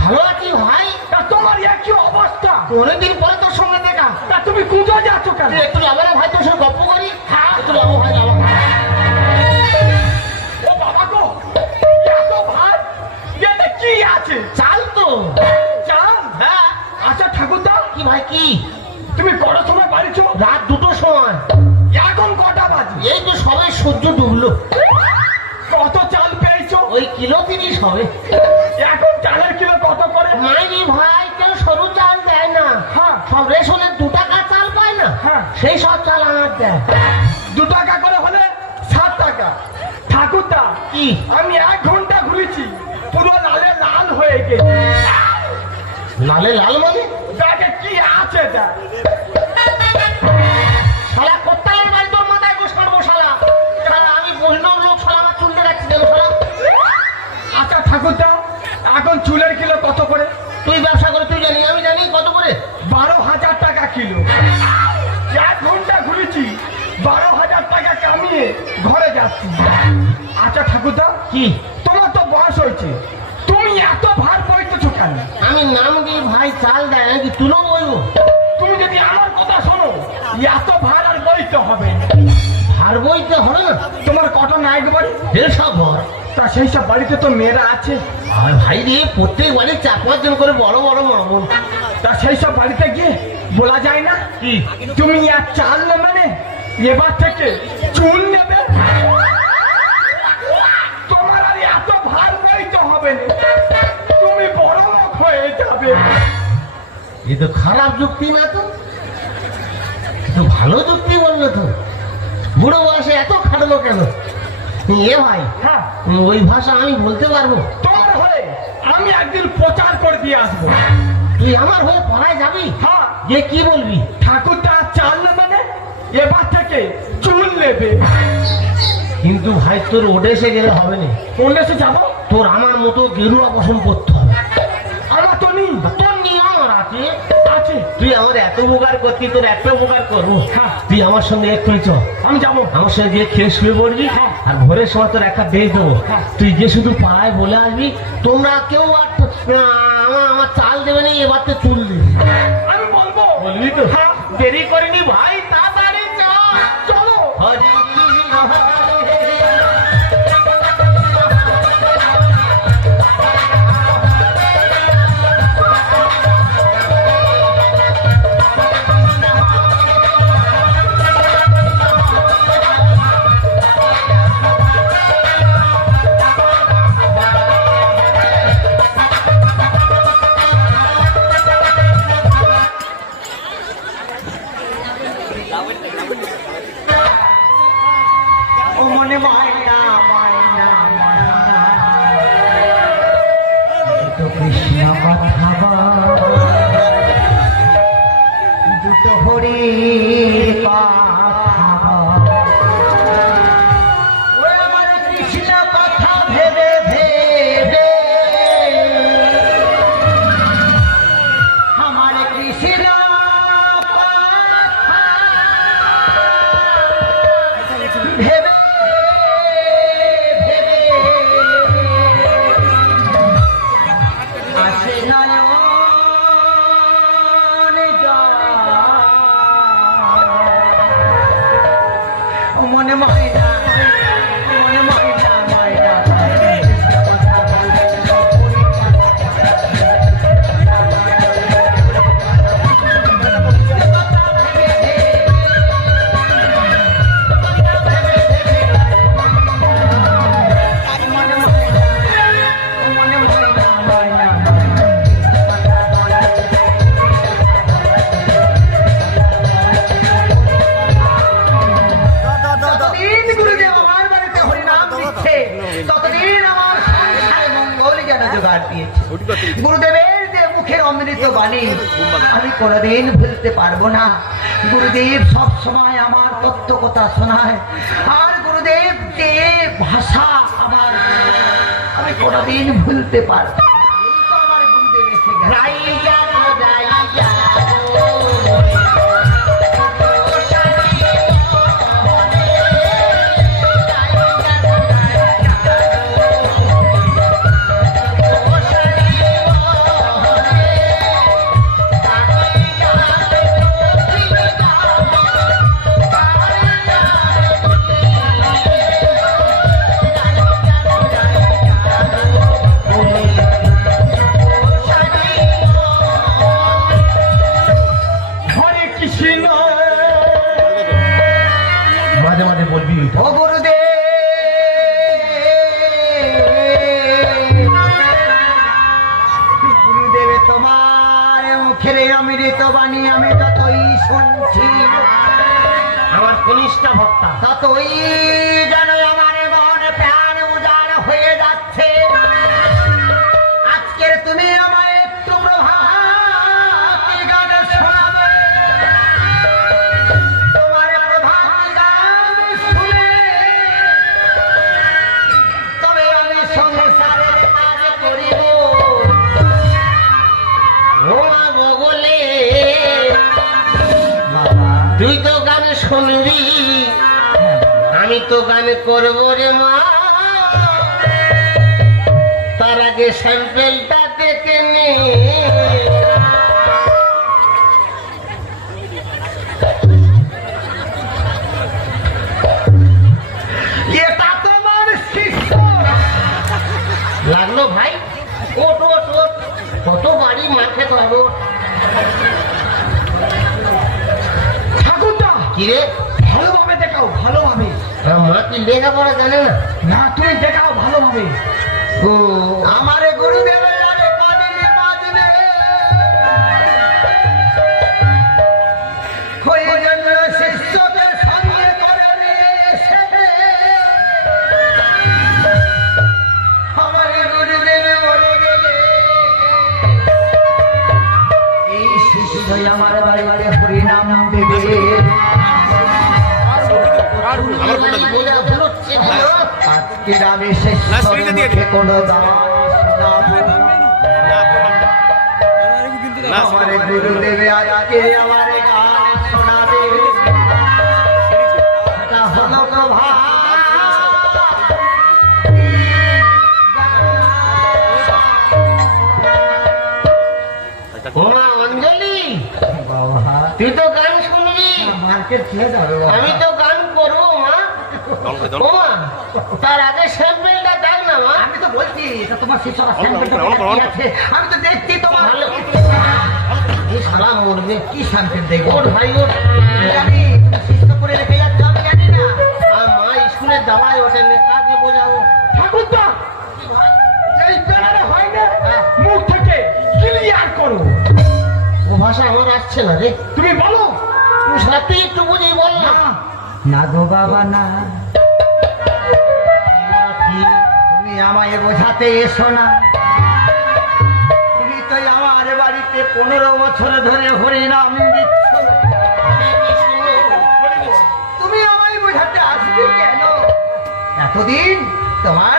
ভালো আছি ভাই? তা তোমার একই অবস্থা। অনেকদিন পরে তোর সঙ্গে দেখা। তা তুমি কুঁজো যাচ্ছ কেন? একটু লাভারে ভাই তোর সঙ্গে গপ্প করি? হ্যাঁ। একটু লাভো ভাই লাভো ও বাবা গো এত ভাত এতে কি আছে? চাল তো। চাল? হ্যাঁ। আচ্ছা ঠাকুর দা কি ভাই কি? তুমি কটার সময় বাড়ি চো রাত দুটোর সময়। এখন কটা বাজে? এই তো সবাই সূর্য ডুবলো। ওই কিলো তিরিশ হবে। এখন চালের কিলো কত করে? মাইনি ভাই কেউ সরু চাল দেয় না। হ্যাঁ। সব রেশনের দু টাকা চাল পায় না। হ্যাঁ। সেই সব চাল আমার দেয়। দু টাকা করে হলে সাত টাকা। ঠাকুরদা কি? আমি এক ঘণ্টা ঘুরেছি পুরো লালে লাল হয়ে গেছে। লালে লাল মানে? কি আছে আচ্ছা ঠাকুরদা কি? তোমার তো বয়স হয়েছে। তুমি এত ভার পড়তেছো কেন? আমি নাম দিয়ে ভাই চাল দেয় নাকি তুলো বলব? তুমি যদি আমার কথা শোনো এত ভার আর বইতে হবে। না। হার বইতে হবে না? তোমার কত নায়ক বাড়ি? দেড়শো ঘর তা সেই সব বাড়িতে তো মেয়েরা আছে। আর ভাই রে প্রত্যেক বাড়ি চার পাঁচজন করে বড় বড় মামুন। তা সেই সব বাড়িতে গিয়ে বলা যায় না? তুমি আর চাল নেবে মানে এবার থেকে চুল নেবে। তো খারাপ যুক্তি না তো? তো ভালো যুক্তি বলল তো? বুড়ো বয়সে এত খাটলো কেন? এ ভাই হ্যাঁ। ওই ভাষা আমি বলতে পারব? তোমার হয়ে আমি একদিন প্রচার করে দিয়ে আসব। তুই আমার হয়ে পড়ায় যাবি? হ্যাঁ। যে কি বলবি? ঠাকুরটা চাল নেবে না এবার থেকে চুল নেবে। কিন্তু ভাই তোর ওডেসে গেলে হবে না। দেশে যাব? তোর আমার মতো গেরুয়া পছন্দ করতে আছে। তুই আমার এত উপকার করতি তোর এত উপকার করব। হ্যাঁ। তুই আমার সঙ্গে চ আমি যাব। আমার সঙ্গে গিয়ে খেয়ে শুয়ে পড়বি। হ্যাঁ। আর ভোরের সময় তোর একটা ডেট দেবো। হ্যাঁ। তুই যে শুধু পাড়ায় বলে আসবি। তোমরা কেউ আর আমার আমার চাল দেবে না এবার তো চুল দেবে আমি বলব। বলবি তো? দেরি করিনি ভাই। দুটো হরির কোনোদিন ভুলতে পারব না। গুরুদেব সব সময় আমার তত্ত্ব কথা শোনায়। আর গুরুদেব যে ভাষা আমার, আমি কোনোদিন ভুলতে পারব করব রে মা। তার আগে স্যাম্পেলটা দেখে নে। লাগল ভাই? ওট কত বাড়ি মাঠে তো। ঠাকুরদা! কিরে মা কি লেখাপড়া জানে না? না তুমি দেখাও ভালোভাবে। ও আমার আজকের আমি কোনো দান শোনাবো না। আমার গুরুদেবে আজকে আমার গান শোনাবে এটা হলো প্রভা ও অঞ্জলি তুই তো গান শুনবি মার্কেট ছেড়ে দাও আমি তো তার আগে স্যাম্পেলটা দেখ না মা। আমি তো বলছি এটা তোমার শিষ্যরা স্যাম্পেলটা কি আছে? আমি তো দেখছি তোমার। এই শালা মরবে কি স্যাম্পেল দেখব ওর ভাই ওর শিষ্য করে রেখে যাচ্ছ আমি জানি না। আর মা স্কুলে এই হয় না? মুখ থেকে ক্লিয়ার করো। ও ভাষা আমার আসছে না রে। তুমি বলো। তুই একটু বুঝেই বল না। না বাবা, না। তুমি আমায় বোঝাতে এসো না। তুমি তো আমার বাড়িতে পনেরো বছর ধরে হরিনাম দিচ্ছ। তুমি আমায় বোঝাতে আসবে কেন? এতদিন তোমার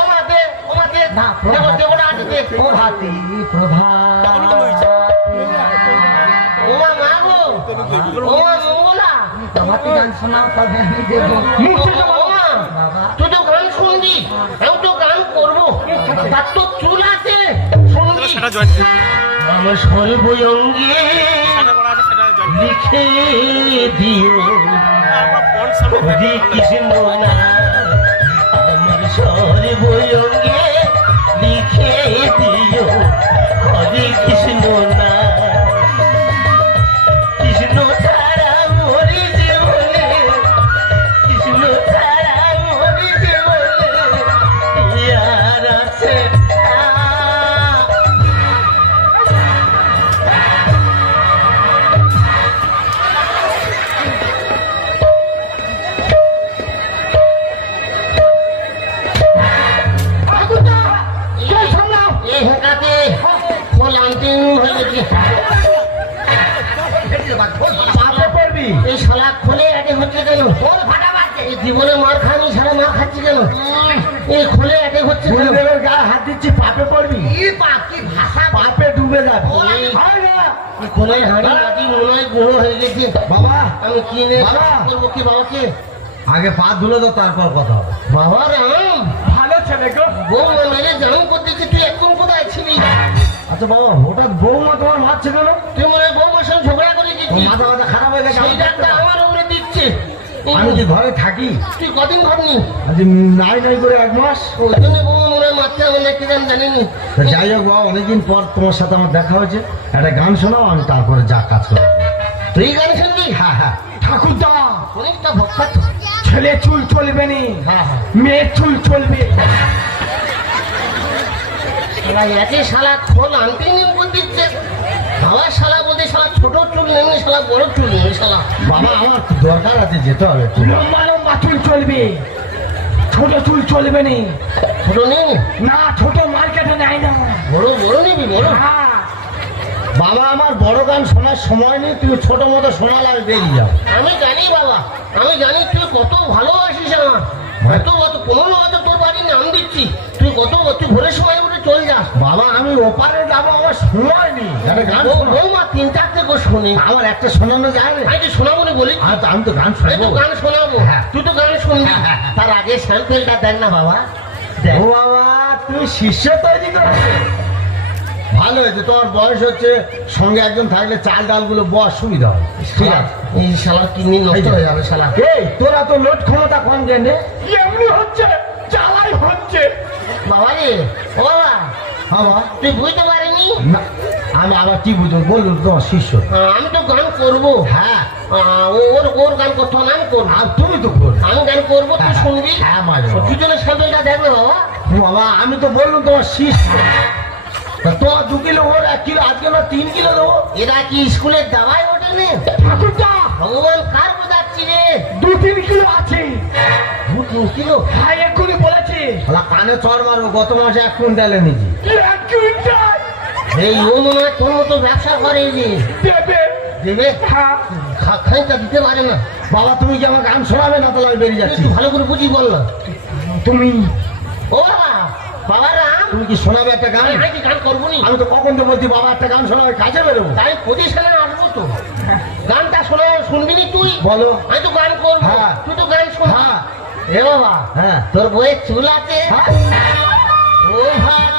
ওমাতে ওমাতে না দেব দেব না আসবে প্রভাতে প্রভা ওমা মাগো ওমা মঙ্গলা। তোমাকে গান শোনাও তবে আমি দেব। মুখে যাব ওমা তুই তো গান শুনবি আমি তো গান করব। তার তো চুল আছে শুনবি। আমার সর্বঙ্গে লিখে দিও। হরি কৃষ্ণ না আমার সর্বঙ্গে লিখে দিও। হরে কৃষ্ণ কি পা কি ভাষা পাপে ডুবে যাবে এই- হয় না। এই খোলে হাঁড়ি মাটি মনে হয় গুঁড়ো হয়ে গেছে। বাবা। আমি কিনে করব কি বাবাকে? আগে পা ধুলে তো তারপর কথা হবে। বাবা রাম। ভালো ছেলে গো। বউ মেরে জাম করতেছি তুই এখন কোথায় ছিলি? আচ্ছা বাবা হঠাৎ বৌমা তোমার মারছে কেন? তুই মনে বউ মাসে ঝগড়া করে দিচ্ছিস মাথা মাথা খারাপ হয়ে গেছে আমার উপরে দিচ্ছে। আমি কি ঘরে থাকি? তুই কদিন ঘরনি আজ নাই নাই করে এক মাস। ওই জন্য বউ হয় মারতে জানিনি। যাই হোক বাবা অনেকদিন পর তোমার সাথে আমার দেখা হয়েছে। একটা গান শোনাও আমি তারপরে যা কাজ করব। তুই গান শুনবি? হ্যাঁ হ্যাঁ। ঠাকুরদা অনেকটা ভক্ত। ছেলে চুল চলবে নি। হ্যাঁ হ্যাঁ। মেয়ে চুল চলবে। শালা একে শালা খোল আনতে নিয়ম করে দিচ্ছে বাবার শালা বলতে শালা ছোট চুল নেমনি শালা বড় চুল নেই শালা। বাবা আমার দরকার আছে যেতে হবে। লম্বা লম্বা চুল চলবে। ছোট চুল চলবে নি। ছোট নেই না ছোট মার্কেটে নেয় না। বড় বড় নিবি বড়। হ্যাঁ। বাবা আমার বড় গান শোনার সময় নেই তুমি ছোট মতো শোনালে আমি বেরিয়ে যাও আমি জানি বাবা আমি জানি তুই কত ভালোবাসিস আমার। হয়তো কত পনেরো হয়তো তোর বাড়ির নাম দিচ্ছি। তুই কত তুই ভোরের সময় উঠে চলে যাস। বাবা আমি ওপারে যাব আমার সময় নেই। একটা গান শুনি। আমার একটা শোনানো যায় আমি তো শোনাবো না বলি। আমি তো গান শুনব। গান শোনাবো। হ্যাঁ। তুই তো গান শুনবি। হ্যাঁ, হ্যাঁ। তার আগে স্যাম্পেলটা দেখ না বাবা। ও বাবা তুমি শিষ্য তৈরি করেছ। ভালো হয়েছে। তোমার বয়স হচ্ছে সঙ্গে একজন থাকলে চাল ডালগুলো বস সুবিধা হবে। ঠিক আছে। এই শালা কিডনি নষ্ট হয়ে যাবে শালা। এই তোরা তো লোড ক্ষমতা কম কেন এমনি হচ্ছে জ্বালাই হচ্ছে। বাবা রে ও বাবা। বাবা। তুই বুঝতে পারিনি? না। আমি আবার কি বুঝব? বলুন তোমার শিষ্য। আমি তো গান করব। হ্যাঁ। ওর ওর গান করতে না, আমি করব। আর তুমি তো করবে। আমি গান করব তুই হ্যাঁ, শুনবি। হ্যাঁ, মাঝে। দুজনের স্যাম্পেলটা দেখবে বাবা। বাবা আমি তো বললাম তোমার শিষ্য। তা তোমার দু কিলো ওর এক কিলো আজকে না তিন কিলো দেবো। এরা কি স্কুলের দাবায় ওঠেনি? ঠাকুরদা! ভগবান কার বোঝাচ্ছি রে? দু তিন কিলো আছে। দু তিন কিলো? হ্যাঁ এক্ষুনি বলেছে। কানে চড় মারবো গত মাসে এক কুইন্টালে কি এক কুইন্টাল? এই ও মনে হয় মতো ব্যবসা করে যে দেবে। দেবে? হ্যাঁ খা- দিতে পারে না। বাবা তুমি কি আমার গান শোনাবে না তাহলে আমি বেরিয়ে যাচ্ছি? ভালো করে বুঝি বল তুমি ও বাবা বাবা রাম তুমি কি শোনাবে একটা গান? আমি কি গান করব নি? আমি তো কখন তো বলছি বাবা একটা গান শোনাবে কাজে বেরোবো। তাই পজিশনে আসব তো। গানটা শোনা শুনবি নি তুই? বলো। আমি তো গান করব। হ্যাঁ। তুই তো গান শুন। হ্যাঁ। এ বাবা হ্যাঁ। তোর বইয়ের চুল আছে হ্যাঁ। ও ভালো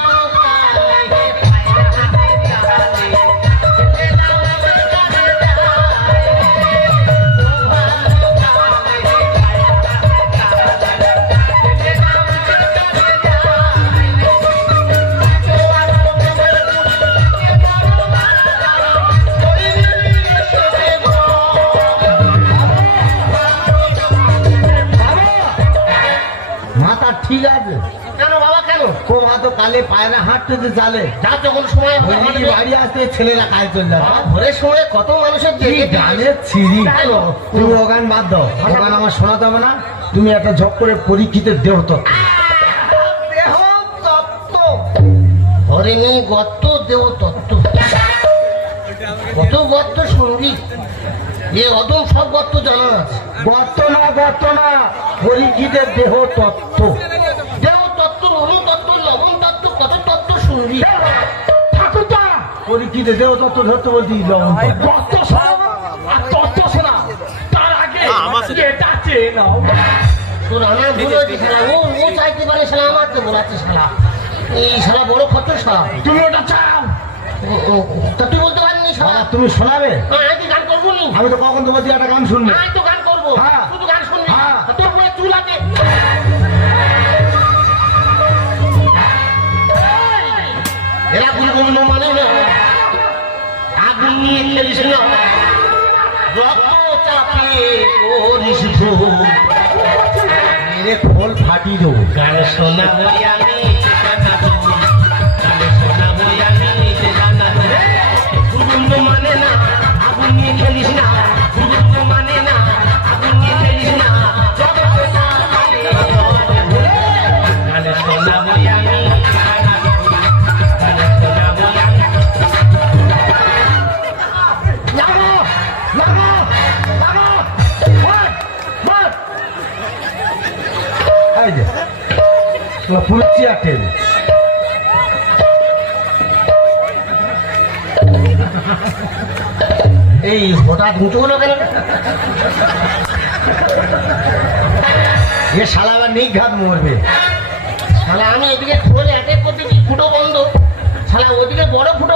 পায়রা হাঁটতে চালে যা যখন সময়। বাড়ি আসতে ছেলেরা কাজে চলে যাবে। ভোরের সময় কত মানুষের গানের ছিরি তুমি ও বাদ দাও। ও আমার শোনাতে হবে না। তুমি একটা ঝক করে পরীক্ষিতের দেহ তত্ত্ব দেহ তত্ত্ব গত্ত দেব তত্ত্ব কত গত্ত শুনবি এ অদম সব গত্ত জানা আছে। গর্ত না গর্ত না পরীক্ষিতের দেহ তত্ত্ব পরীক্ষিতের দেহ তত্ত্ব ধরতে বলছি তত্ত্ব। তত্ত্ব শোনা আর তত্ত্ব শোনা তার আগে আমার সাথে- এটা আছে নাও। তোর আমার ভুল হয়েছে শালা। ও ও চাইতে পারে শালা আমার তো বলাচ্ছে শালা। এই শালা বড় খরচ শালা। তুমি ওটা চাও। ও- ও- তা তুই বলতে পারিনি শালা। তুমি শোনাবে? হ্যাঁ, আমি গান করব নি। আমি তো কখন তোমার দিয়ে একটা গান শুনবে? আমি তো গান করব। হ্যাঁ। তুই তো গান শুনবি। হ্যাঁ। তোর পরে চুল আছে। এরা কোনো মানে না। নিয়ে খেলিস না রক্ত চাপিয়ে করিস ভোগ মেরে খোল ফাটি দেবো। গান শোনা আমি। হঠাৎ উঁচু হলো কেন? এ শালা আবার নিঘাত মরবে। শালা, আমি এদিকে ফুটো বন্ধ। শালা, ওদিকে বড় ফুটো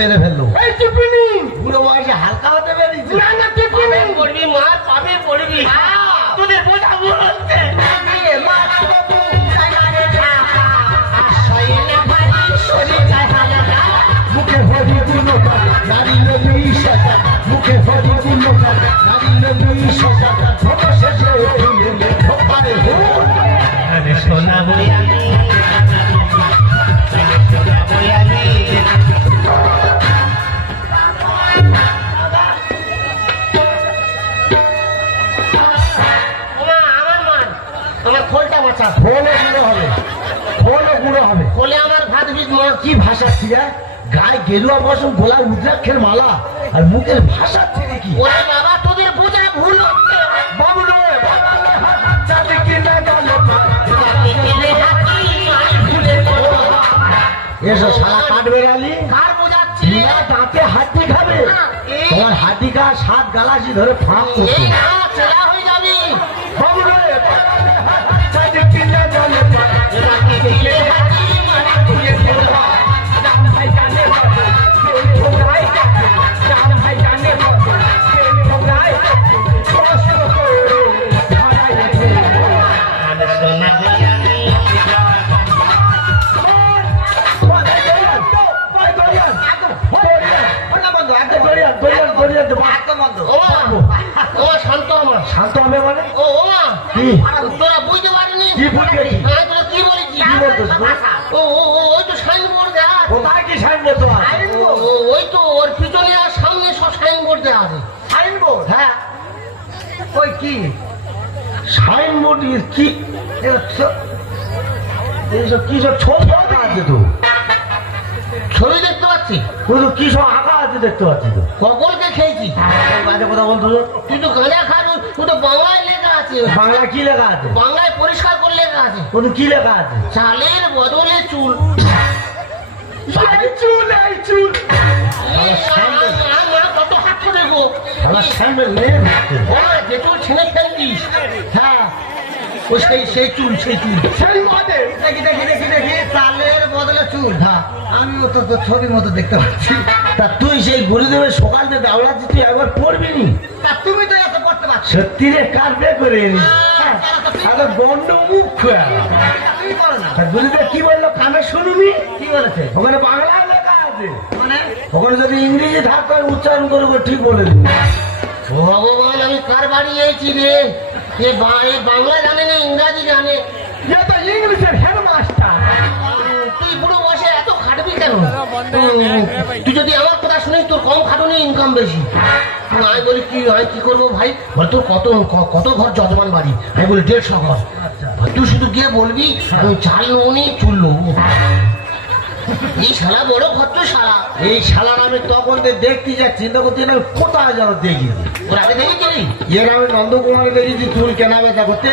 মেরে ফেলল। বুড়ো বয়সে হালকা হতে পেরেছি। মা কবে তোদের মুখে হরি সাজা মুখে হরি গুলো খোলটা বাঁচা। খোলও গুঁড়ো হবে। খোলও গুঁড়ো হবে। খোলে আমার ভাত বীজ মর কি ভাষা ছিয়া গায়ে গেরুয়া বসন গোলায় উদ্রাক্ষের মালা আর মুখের ভাষা ছিঁড়ে কি? ওরে বাবা তোদের বোঝা ভুল হচ্ছে। বাবু নয় বাবা নয়, হাত কিনে গেল। এসো সারা কার বোঝাচ্ছি? দাঁতে খাবে। তোমার গা সাত গালাসি ধরে ফাঁক করছে। শান্ত হবে মানে? ও ওমা কি? আছে। সাইনবোর্ড? হ্যাঁ। ওই কি? সাইনবোর্ড কি এইসব কি সব ছবি আঁকা আছে তো? ছবি দেখতে পাচ্ছি? তুই কি সব আঁকা আছে দেখতে পাচ্ছি তো? কবলকে খেয়েছি। বাজে কথা বলতো তুই তো গাঁজা খাস তুই তো বাংলায় লেখা আছে। বাংলা কি লেখা আছে? বাংলায় পরিষ্কার করে লেখা আছে। তোর কি লেখা আছে? চালের বদলে চুল। চুল চুল এই, মা, মা, মা, কত হাত দেখো শালা সাইনবোর্ড যে চুল ছেড়ে ফেলতিস হ্যাঁ ও সেই সেই চুল সেই চুল। সেই মদে দেখি দেখি দেখি দেখি চালের বদলে চুল। হ্যাঁ আমিও তো তোর ছবির মতো দেখতে পাচ্ছি। তা তুই সেই গুরুদেবের সকাল থেকে দাওড়াচ্ছি তুই একবার পড়বি নি? তা তুমি তো এত করতে পারছ। সত্যি রে কার বে করে আরে গন্ড মুখ খোয়া। গুরুদেব কি বলল? কানে শুনুনি? কি বলেছে? ওখানে বাংলা আছে। ওখানে যদি ইংরেজি থাকতো উচ্চারণ করব ঠিক বলে দিবি। ভগবান আমি কার বাড়ি এইছি রে? এ বাংলা জানে না ইংরাজি জানে? তো ইংলিশের হেডমাস্টার। তুই বুড়ো বসে এত খাটবি কেন? তুই- তুই যদি আমার কথা শুনিস তোর কম খাটুনি ইনকাম বেশি। আমি বলি কি হয় কি করব ভাই? বল তোর কত কত ঘর যজমান বাড়ি? আমি বলি দেড়শো ঘর। তুই শুধু গিয়ে বলবি আমি চাল নি চুল নেব এই শালা বড় ভদ্র শালা এই শালার আমি তখন দেখতে যা চিন্তা করছি না কোথায় যেন দেখি ওর আগে দেখেছিলি এর আমি নন্দকুমারে দেখেছি চুল কেনা বেচা করতে।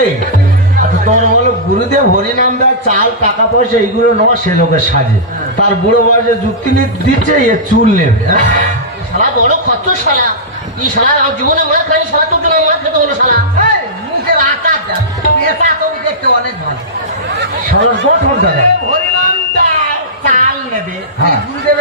আচ্ছা তোমার বলো গুরুদেব হরিনাম দেয় চাল টাকা পয়সা এইগুলো নেওয়া সে লোকের সাজে। তার বুড়ো বয়সে যুক্তি দিচ্ছে এ চুল নেবে। হ্যাঁ? শালা বড় ভদ্র শালা এই শালা জীবনে মার খাই শালা তোর জন্য মার খেতে হলো শালা। মুখের আকার যা। পেশা তুমি দেখতে অনেক ভালো। গঠন দেখা হরিনাম দাও, চাল নেবে তুই হ্যাঁ। গুরুদেবের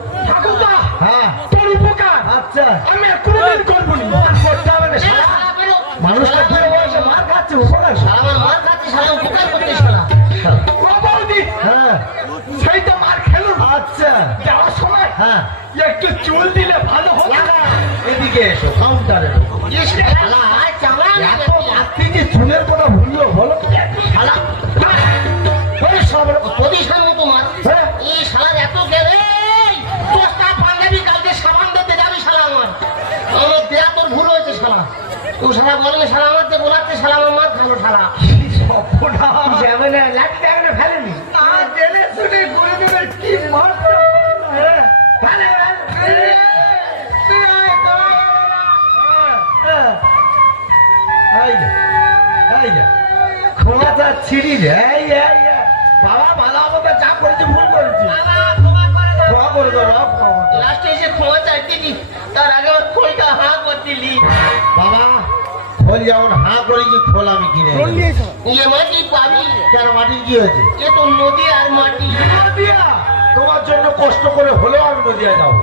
চুল দিলে ভালো হবে এদিকে এসো কাউন্টারে পাঞ্জাবি কালকে সাবান যাবি শালা আমার দেয়া তোর ভুল হয়েছে শালা ও শালা বলে শালা আমার যে মার খালো শালা ফেলেনি না জেনে শুনে গুরুদেবের কি মাত্র ক্ষমাটা ছিঁড়ি রে, এই, এই, এই। বাবা ভালো আমাদের যা করেছি ভুল করেছি। ক্ষমা করে দাও। বাবা, ক্ষমা করে দাও। লাস্টে এসে ক্ষমা চাইতেছি তার আগে আমার খোলটা হাঁ করছিলি বাবা খোল যেমন হাঁ করেছি খোল আমি কিনে ইয়ে মাটি পাবি। কেন মাটির কি হয়েছে? এ তো নদী আর মাটি। নদিয়া তোমার জন্য কষ্ট করে হলেও আমি নদিয়া যাব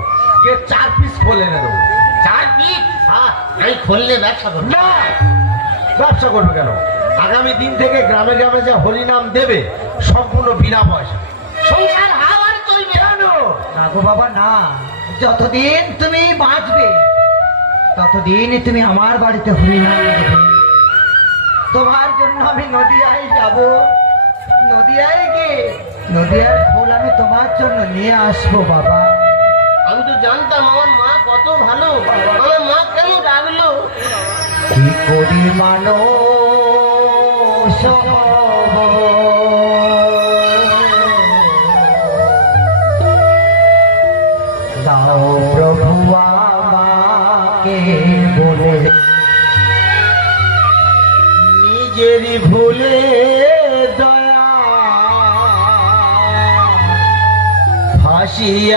চার পিস খোল এনে দেবো। চার পিট হ্যাঁ আমি খুললে ব্যবসা করব। না ব্যবসা করবে কেন? আগামী দিন থেকে গ্রামে গ্রামে যা হরিনাম দেবে সম্পূর্ণ বিনা পয়সা। সংসার হাওয়ার চলবে কেন না গো বাবা না। যতদিন তুমি বাঁচবে ততদিন তুমি আমার বাড়িতে হরিনাম দেবে। তোমার জন্য আমি নদিয়ায় যাব। নদিয়ায় গিয়ে নদিয়ার ফুল আমি তোমার জন্য নিয়ে আসব বাবা। আমি তো জানতাম আমার মা কত ভালো। আমার মা কেন ডাকলো? কি করি মানুষ নিজেরই ভুলে দয়া।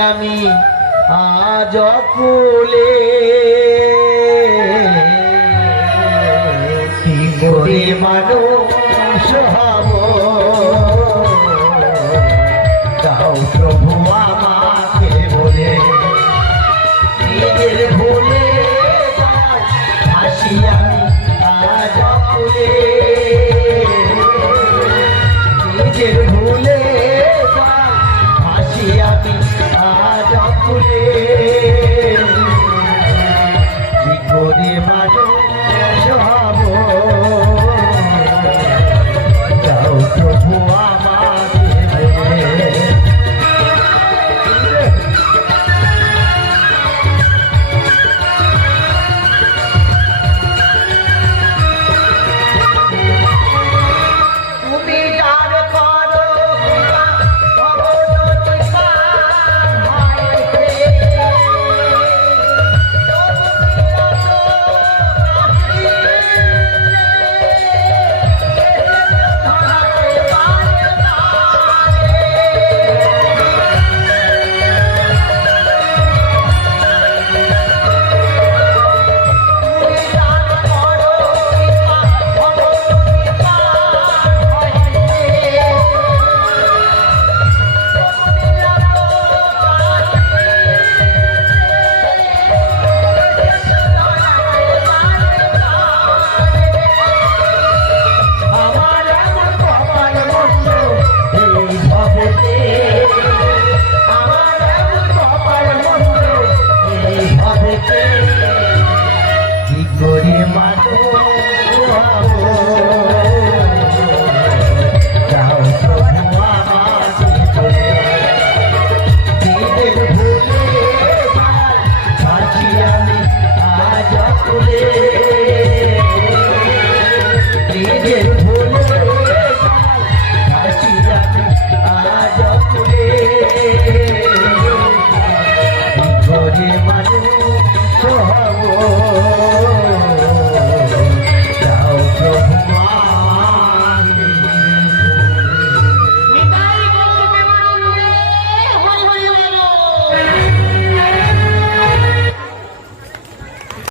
আমি আজ কুলে